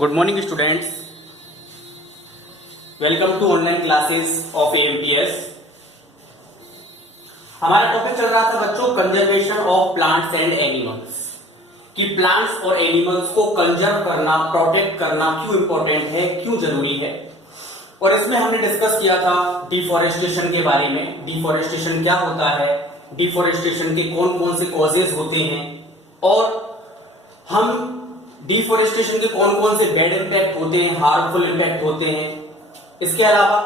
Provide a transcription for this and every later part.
Good morning students, welcome to online classes of AMPS. हमारा topic चल रहा था बच्चों conservation of plants and animals, कि प्लांट्स और एनिमल्स को कंजर्व करना, प्रोटेक्ट करना क्यों इंपॉर्टेंट है, क्यों जरूरी है। और इसमें हमने डिस्कस किया था डिफॉरेस्टेशन के बारे में। डिफॉरेस्टेशन क्या होता है, डिफॉरेस्टेशन के कौन कौन से कॉजेज होते हैं, और हम डिफॉरेस्टेशन के कौन कौन से बैड इंपैक्ट होते हैं, हार्मफुल इंपैक्ट होते हैं। इसके अलावा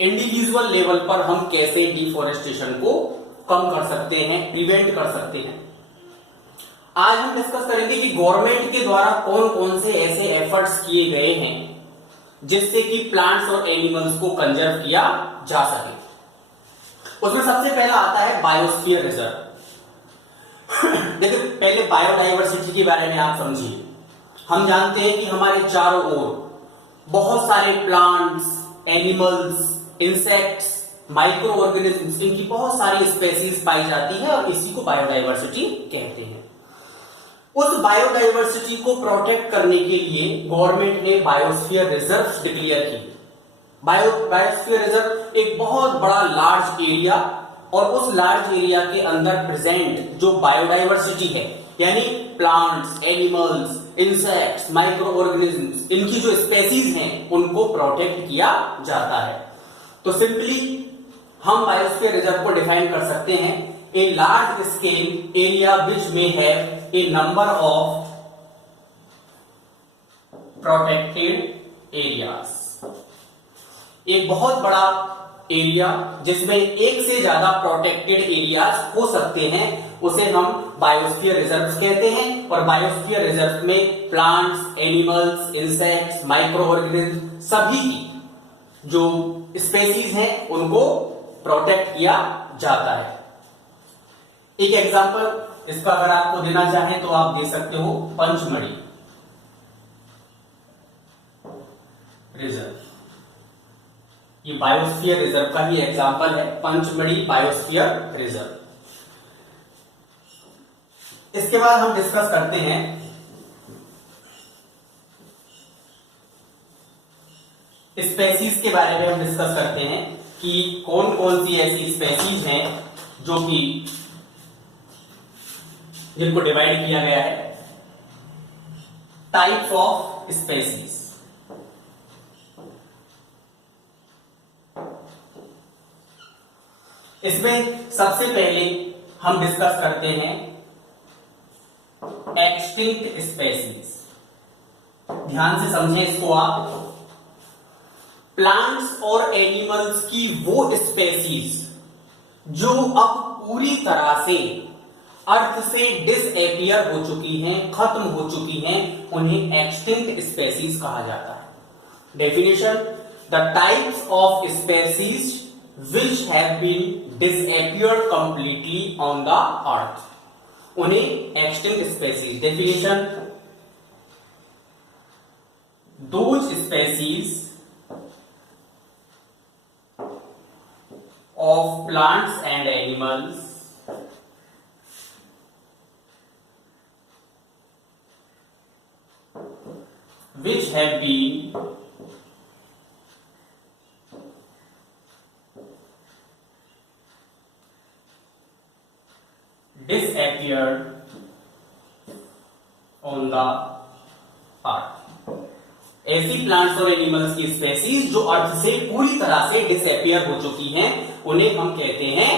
इंडिविजुअल लेवल पर हम कैसे डिफॉरेस्टेशन को कम कर सकते हैं, प्रिवेंट कर सकते हैं। आज हम डिस्कस करेंगे कि गवर्नमेंट के द्वारा कौन कौन से ऐसे एफर्ट्स किए गए हैं जिससे कि प्लांट्स और एनिमल्स को कंजर्व किया जा सके। उसमें सबसे पहला आता है बायोस्फीयर रिजर्व। देखिए, पहले बायोडाइवर्सिटी के बारे में आप समझिए। हम जानते हैं कि हमारे चारों ओर बहुत सारे plants, animals, insects, micro organisms, इनकी बहुत सारी स्पेसीज पाई जाती है और इसी को बायोडाइवर्सिटी कहते हैं। उस बायोडाइवर्सिटी को प्रोटेक्ट करने के लिए गवर्नमेंट ने बायोस्फीयर रिजर्व डिक्लेयर की। बायोस्फीयर रिजर्व एक बहुत बड़ा लार्ज एरिया, और उस लार्ज एरिया के अंदर प्रेजेंट जो बायोडाइवर्सिटी है, यानी plants, animals, insects, micro organisms, इनकी जो स्पेसीज हैं उनको प्रोटेक्ट किया जाता है। तो सिंपली हम बायोस्फीयर रिजर्व को डिफाइन कर सकते हैं, a large scale area which में have a number of protected areas. एक बहुत बड़ा एरिया जिसमें एक से ज्यादा प्रोटेक्टेड एरियाज हो सकते हैं, उसे हम बायोस्फीयर रिजर्व कहते हैं। और बायोस्फीयर रिजर्व में plants, animals, insects, micro organism, सभी की जो स्पेसीज हैं उनको प्रोटेक्ट किया जाता है। एक एग्जांपल इसका अगर आपको देना चाहें तो आप दे सकते हो पंचमढ़ी रिजर्व। ये बायोस्फीयर रिजर्व का ही एग्जांपल है, पंचमढ़ी बायोस्फीयर रिजर्व। इसके बाद हम डिस्कस करते हैं स्पेसीज के बारे में। हम डिस्कस करते हैं कि कौन कौन सी ऐसी स्पेसीज हैं जो कि जिनको डिवाइड किया गया है टाइप्स ऑफ स्पेसीज। इसमें सबसे पहले हम डिस्कस करते हैं एक्सटिंक्ट स्पेसीज। ध्यान से समझें इसको आप। प्लांट्स और एनिमल्स की वो स्पेसीज जो अब पूरी तरह से अर्थ से डिसएपियर हो चुकी हैं, खत्म हो चुकी हैं, उन्हें एक्सटिंक्ट स्पेसीज कहा जाता है। Definition: the types of species which have been disappeared completely on the earth, उन्हें extinct species। definition: those species of plants and animals which have been disappeared on the earth। ऐसी plants और animals की species जो अर्थ से पूरी तरह से disappear हो चुकी हैं, उन्हें हम कहते हैं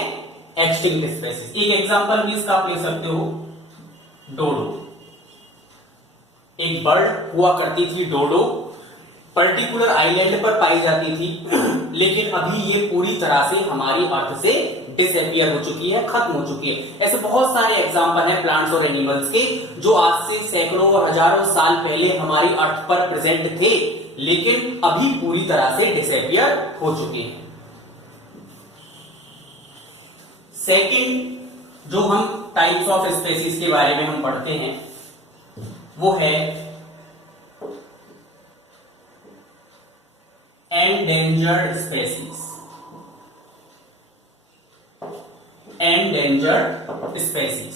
एक्सटिंक्ट स्पेसीज। एक एग्जांपल भी इसका आप ले सकते हो, डोडो। एक बर्ड हुआ करती थी डोडो, पर्टिकुलर आइलैंड पर पाई जाती थी, लेकिन अभी ये पूरी तरह से हमारी अर्थ से डिसएपियर हो चुकी है, खत्म हो चुकी है। ऐसे बहुत सारे एग्जांपल हैं प्लांट्स और एनिमल्स के जो आज से सैकड़ों और हजारों साल पहले हमारी अर्थ पर प्रेजेंट थे, लेकिन अभी पूरी तरह से डिसएपियर हो चुके हैं। सेकंड जो हम टाइप्स ऑफ स्पेसीज के बारे में हम पढ़ते हैं वो है एंडेंजर्ड स्पेसीज। एंडेंजर्ड स्पेसीज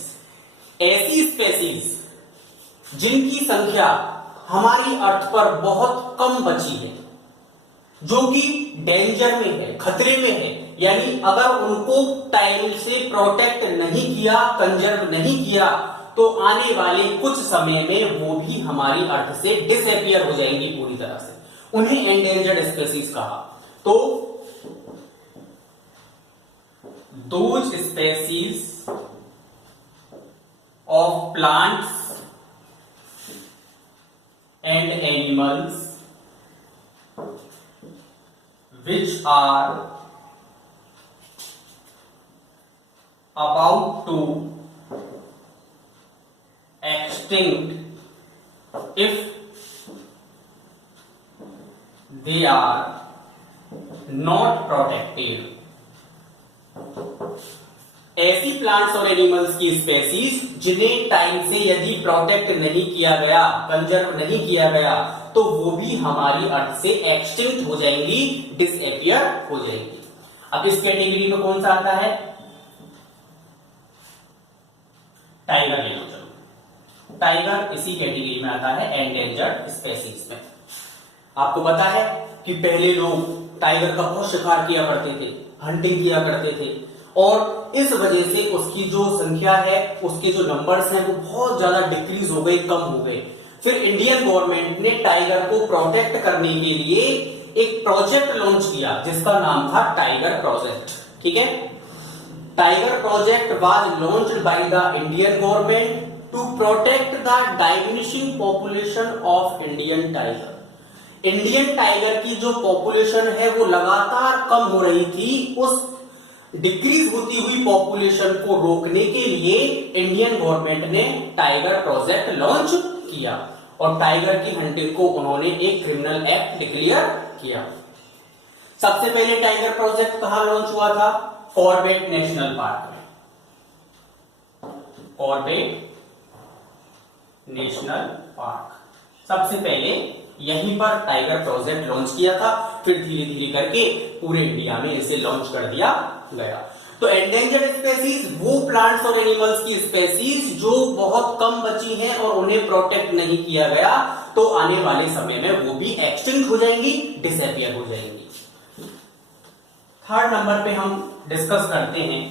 ऐसी स्पेसीज जिनकी संख्या हमारी अर्थ पर बहुत कम बची है, जो कि डेंजर में है, खतरे में है, यानी अगर उनको टाइम से प्रोटेक्ट नहीं किया, कंजर्व नहीं किया, तो आने वाले कुछ समय में वो भी हमारी अर्थ से डिसअपियर हो जाएंगी पूरी तरह से। उन्हें एंडेंजर्ड स्पीसीज कहा। तो those species of plants and animals which are about to extinct if they are not protected। ऐसी प्लांट्स और एनिमल्स की स्पेसीज जिन्हें टाइम से यदि प्रोटेक्ट नहीं किया गया, कंजर्व नहीं किया गया, तो वो भी हमारी अर्थ से एक्सटिंक्ट हो जाएंगी, डिसअपियर हो जाएंगी। अब इस कैटेगरी में कौन सा आता है? टाइगर ले लो, चलो टाइगर इसी कैटेगरी में आता है, एंडेंजर्ड स्पेसीज में। आपको पता है कि पहले लोग टाइगर का बहुत शिकार किया करते थे, हंटिंग किया करते थे, और इस वजह से उसकी जो संख्या है, उसके जो नंबर्स हैं, वो बहुत ज्यादा डिक्रीज हो गए, कम हो गए। फिर इंडियन गवर्नमेंट ने टाइगर को प्रोटेक्ट करने के लिए एक प्रोजेक्ट लॉन्च किया जिसका नाम था टाइगर प्रोजेक्ट। ठीक है, tiger project was launched by the Indian government to protect the diminishing population of Indian tiger. Indian tiger की जो पॉपुलेशन है वो लगातार कम हो रही थी, उस डिक्रीज होती हुई पॉपुलेशन को रोकने के लिए इंडियन गवर्नमेंट ने टाइगर प्रोजेक्ट लॉन्च किया, और टाइगर की हंटिंग को उन्होंने एक क्रिमिनल एक्ट डिक्लेयर किया। सबसे पहले टाइगर प्रोजेक्ट कहां लॉन्च हुआ था? कॉर्बेट नेशनल पार्क में। कॉर्बेट नेशनल पार्क सबसे पहले यहीं पर टाइगर प्रोजेक्ट लॉन्च किया था, फिर धीरे धीरे करके पूरे इंडिया में इसे लॉन्च कर दिया गया। तो एंडेंजर्ड स्पेसीज वो प्लांट्स और एनिमल्स की स्पेसीज जो बहुत कम बची हैं और उन्हें प्रोटेक्ट नहीं किया गया, तो आने वाले समय में वो भी एक्सटिंक्ट हो जाएंगी, डिसअपियर हो जाएंगी। थर्ड नंबर पे हम डिस्कस करते हैं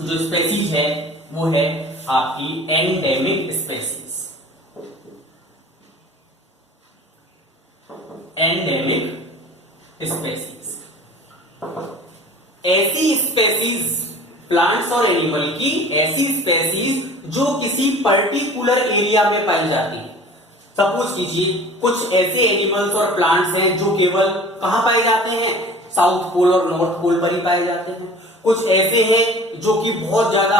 जो स्पेसीज है, वो है आपकी एंडेमिक स्पेसीज। एंडेमिक स्पेसीज ऐसी स्पेसीज, प्लांट्स और एनिमल की ऐसी स्पेसीज जो किसी पर्टिकुलर एरिया में पाई जाती है। सपोज कीजिए कुछ ऐसे एनिमल्स और प्लांट्स हैं जो केवल कहां पाए जाते हैं? साउथ पोल और नॉर्थ पोल पर ही पाए जाते हैं। कुछ ऐसे हैं जो कि बहुत ज्यादा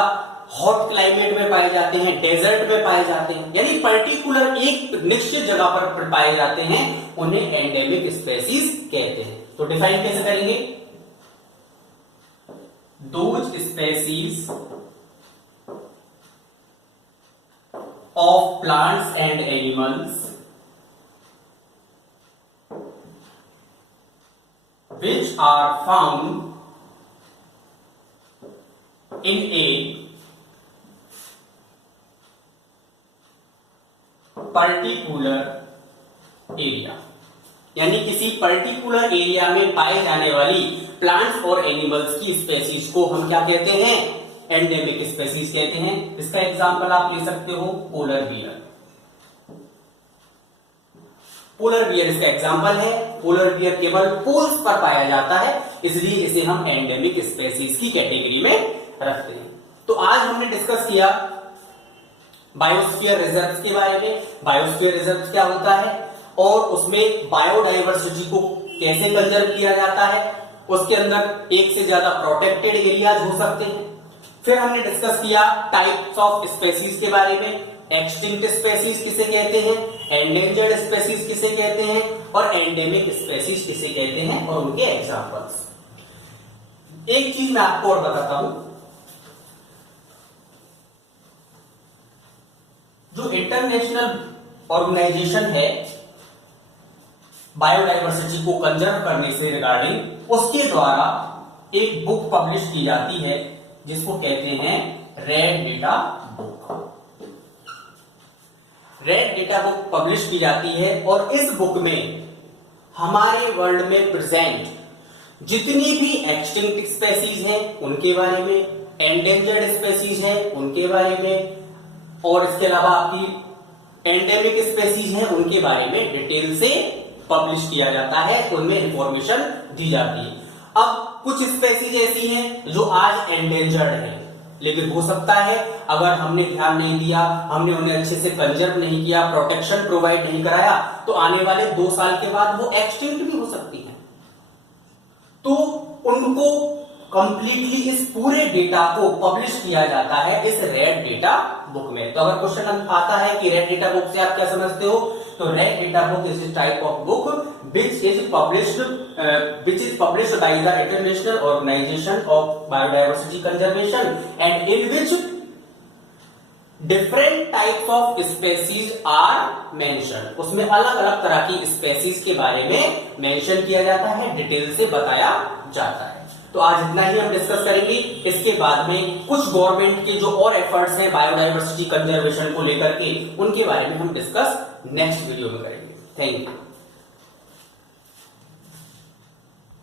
हॉट क्लाइमेट में पाए जाते हैं, डेजर्ट में पाए जाते हैं, यानी पर्टिकुलर एक निश्चित जगह पर पाए जाते हैं, उन्हें एंडेमिक स्पेसीज कहते हैं। तो डिफाइन कैसे करेंगे? Those species of plants and animals which are found in a particular area, यानी किसी पर्टिकुलर एरिया में पाए जाने वाली प्लांट्स और एनिमल्स की स्पेसीज को हम क्या कहते हैं? एंडेमिक स्पेसीज कहते हैं। इसका एग्जांपल आप ले सकते हो पोलर बियर। पोलर बियर इसका एग्जांपल है। पोलर बियर केवल पोल्स पर पाया जाता है, इसलिए इसे हम एंडेमिक स्पेसीज की कैटेगरी में रखते हैं। तो आज हमने डिस्कस किया बायोस्फीयर रिजर्व के बारे में। बायोस्फीयर रिजर्व क्या होता है और उसमें बायोडाइवर्सिटी को कैसे कंजर्व किया जाता है, उसके अंदर एक से ज्यादा प्रोटेक्टेड एरियाज हो सकते हैं। फिर हमने डिस्कस किया टाइप्स ऑफ स्पेसीज के बारे में, एक्सटिंक्ट स्पेसीज किसे कहते हैं, एंडेंजर्ड स्पेसीज किसे कहते हैं, और एंडेमिक स्पेसीज किसे कहते हैं, और उनके एग्जांपल्स। एक चीज मैं आपको और बताता हूं, जो इंटरनेशनल ऑर्गेनाइजेशन है बायोडाइवर्सिटी को कंजर्व करने से रिगार्डिंग, उसके द्वारा एक बुक पब्लिश की जाती है जिसको कहते हैं red data book. Red data book publish की जाती है और इस बुक में हमारे वर्ल्ड में प्रेजेंट जितनी भी एक्सटिंक्ट स्पेसीज हैं उनके बारे में, एंडेंजर्ड स्पेसीज हैं उनके बारे में, और इसके अलावा आपकी एंडेमिक स्पेसीज हैं उनके बारे में डिटेल से पब्लिश किया जाता है, उनमें इंफॉर्मेशन दी जाती है। अब कुछ स्पेसीज ऐसी हैं जो आज एंडेंजर्ड हैं, लेकिन हो सकता है अगर हमने ध्यान नहीं दिया, हमने उन्हें अच्छे से कंजर्व नहीं किया, प्रोटेक्शन प्रोवाइड नहीं कराया, तो आने वाले 2 साल के बाद वो एक्सटिंक्ट भी हो सकती है। तो उनको कंप्लीटली इस पूरे डेटा को पब्लिश किया जाता है इस रेड डेटा बुक में। तो अगर क्वेश्चन आता है कि रेड डेटा बुक से आप क्या समझते हो, तो red data book is type of book which is published by the International Organization of Biodiversity Conservation and in which different types of species are mentioned। उसमें अलग अलग तरह की स्पेसीज के बारे में मेंशन किया जाता है, डिटेल से बताया जाता है। तो आज इतना ही हम डिस्कस करेंगे। इसके बाद में कुछ गवर्नमेंट के जो और एफर्ट्स हैं बायोडायवर्सिटी कंजर्वेशन को लेकर के, उनके बारे में हम डिस्कस नेक्स्ट वीडियो में करेंगे। Thank you.